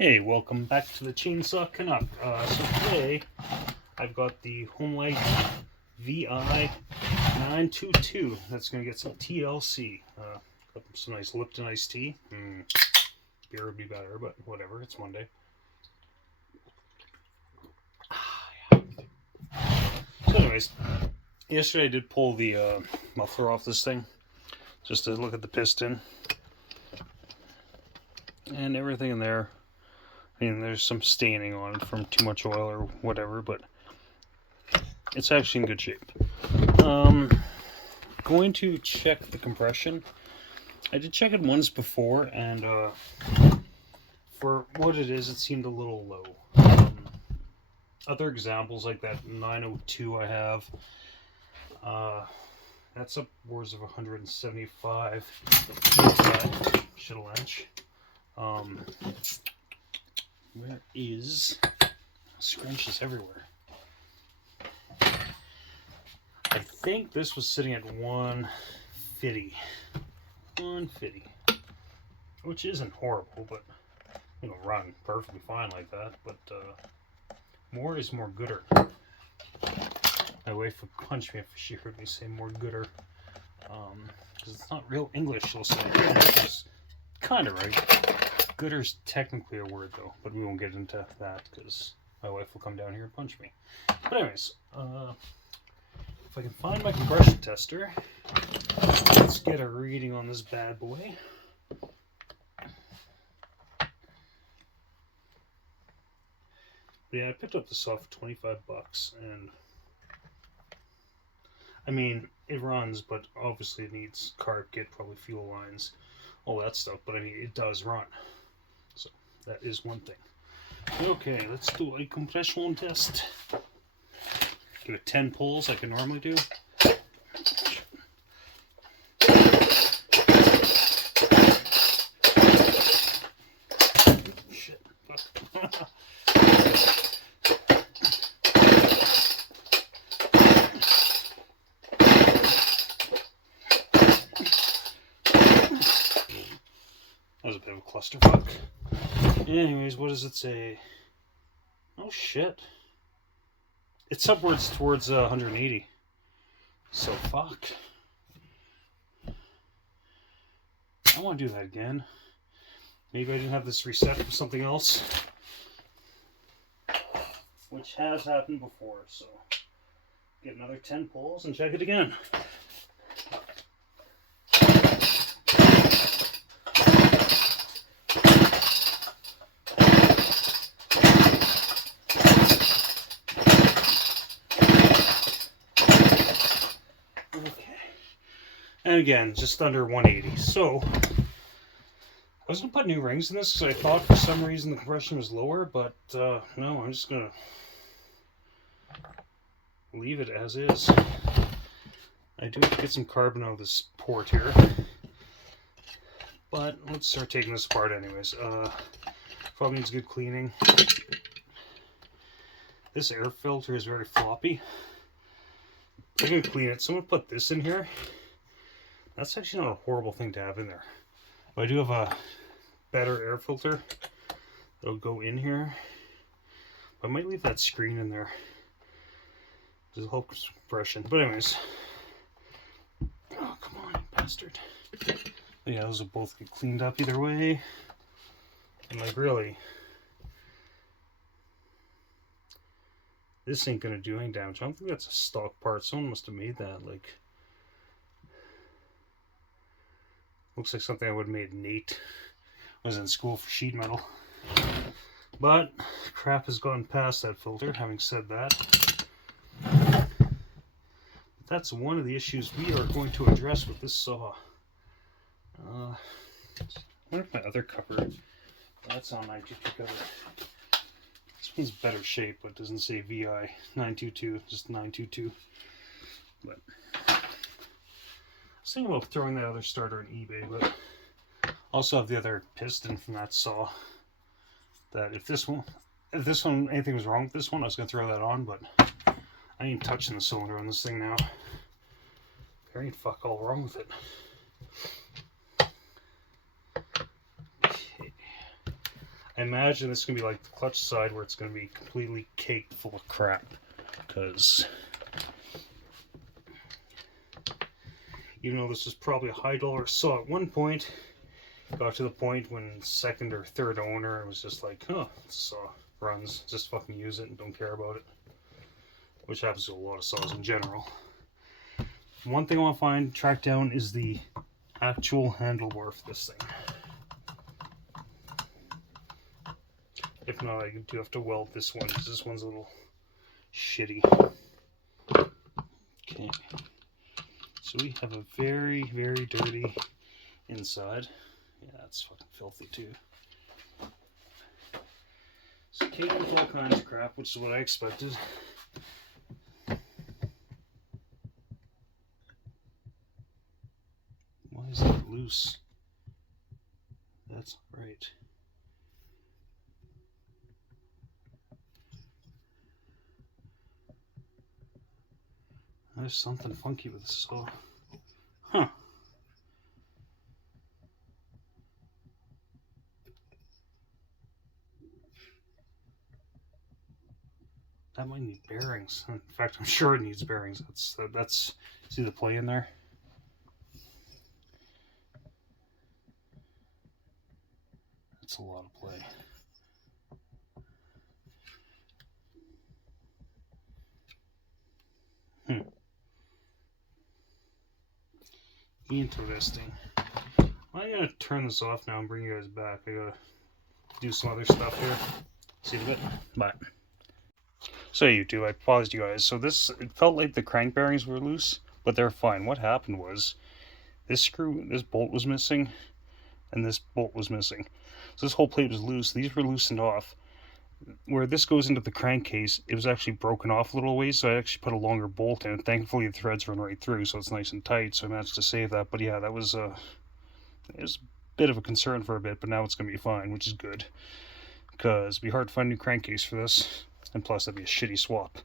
Hey, welcome back to the Chainsaw Canuck. So today, I've got the homelite Vi922 that's going to get some TLC. Got some nice Lipton iced tea. Beer would be better, but whatever, it's Monday. So anyways, yesterday I did pull the muffler off this thing, just to look at the piston. And everything in there. I mean, there's some staining on it from too much oil or whatever, but it's actually in good shape. Going to check the compression. I did check it once before, and for what it is, it seemed a little low. Other examples like that 902 I have, that's upwards of 175 shittle-inch. Where is scrunches everywhere? I think this was sitting at 150, which isn't horrible, but it'll run perfectly fine like that. But more is more gooder. My wife would punch me if she heard me say more gooder, because it's not real English. She'll say, which is kind of right. Gooder's technically a word though, but we won't get into that because my wife will come down here and punch me. But anyways, if I can find my compression tester, let's get a reading on this bad boy. Yeah, I picked up the saw for 25 bucks, and I mean, it runs, but obviously it needs carb kit, probably fuel lines, all that stuff, but I mean, it does run. So that is one thing. Okay, let's do a compression test. Give it 10 pulls like I normally do. Shit. That was a bit of a clusterfuck. Anyways, what does it say? Oh shit. It's upwards towards 180. So fuck. I want to do that again. Maybe I didn't have this reset for something else. Which has happened before, so get another 10 pulls and check it again. And again, just under 180. So, I was going to put new rings in this because I thought for some reason the compression was lower, but no, I'm just going to leave it as is. I do have to get some carbon out of this port here. But let's start taking this apart anyways. Probably needs good cleaning. This air filter is very floppy. I'm going to clean it. So I'm going to put this in here. That's actually not a horrible thing to have in there. But I do have a better air filter that'll go in here. I might leave that screen in there. Just help compression. But anyways. Oh, come on, you bastard. But yeah, those will both get cleaned up either way. And like really, this ain't gonna do any damage. I don't think that's a stock part. Someone must have made that. Like, looks like something I would have made Nate was in school for sheet metal. But crap has gone past that filter, having said that. That's one of the issues we are going to address with this saw. I wonder if my other cover, that's on 922 cover. This one's better shape, but doesn't say Vi922, just 922. But I was thinking about throwing that other starter on eBay, but I also have the other piston from that saw. That if this one, anything was wrong with this one, I was gonna throw that on, but I ain't touching the cylinder on this thing now. There ain't fuck all wrong with it. Okay. I imagine this is going to be like the clutch side where it's going to be completely caked full of crap. Because even though this was probably a high dollar saw at one point, it got to the point when second or third owner was just like, oh, this saw runs, just fucking use it and don't care about it. Which happens to a lot of saws in general. One thing I want to track down is the actual handlebar for this thing. If not, I do have to weld this one because this one's a little shitty. Okay. So we have a very, very dirty inside. Yeah, it's fucking filthy too. So caked with all kinds of crap, which is what I expected. Why is that loose? That's not right. There's something funky with this saw. Huh. That might need bearings. In fact, I'm sure it needs bearings. That's see the play in there? That's a lot of play. Interesting. I'm gonna turn this off now and bring you guys back. I gotta do some other stuff here. See you in a bit. Bye. So YouTube, I paused you guys. So it felt like the crank bearings were loose, but they're fine. What happened was this bolt was missing, and this bolt was missing. So this whole plate was loose. These were loosened off. Where this goes into the crankcase, it was actually broken off a little ways, so I actually put a longer bolt in. Thankfully, the threads run right through, so it's nice and tight, so I managed to save that. But yeah, that was it was a bit of a concern for a bit, but now it's going to be fine, which is good. Because it'd be hard to find a new crankcase for this, and plus that'd be a shitty swap.